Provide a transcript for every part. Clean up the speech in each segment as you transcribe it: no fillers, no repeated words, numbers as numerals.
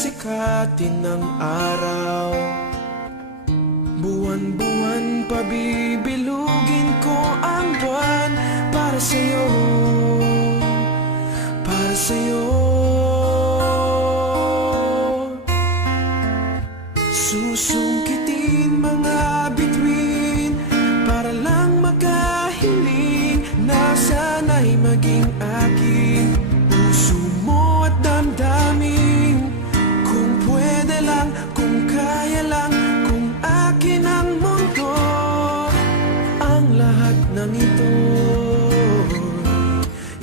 sikatin ng araw. Buwan-buwan pabibilugin ko ang buwan para sa'yo, para sa'yo. Susungkitin mga bituin para lang makahiling na sana'y maging akin. Puso mo at damdamin, kung pwede lang, kung kaya lang, kung akin ang mundo. Ang lahat ng ito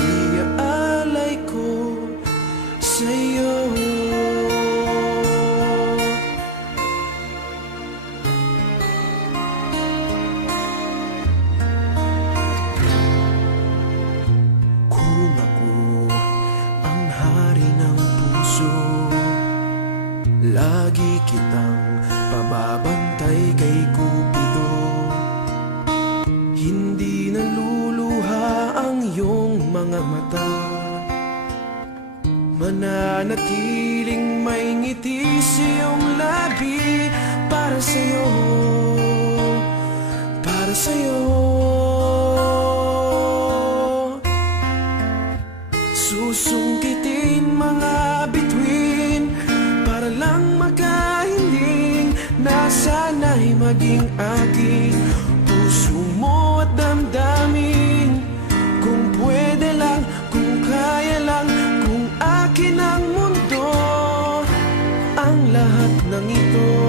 iaalay ko sa'yo. Lagi kitang pababantay kay Cupido. Hindi naluluha ang iyong mga mata, mananatiling may ngiti sa iyong labi. Para sa'yo, para sa'yo. Susungkitin mga bituin para lang makahiling na sana'y maging akin. Puso mo at damdamin, kung pwede lang, kung kaya lang, kung akin ang mundo. Ang lahat ng ito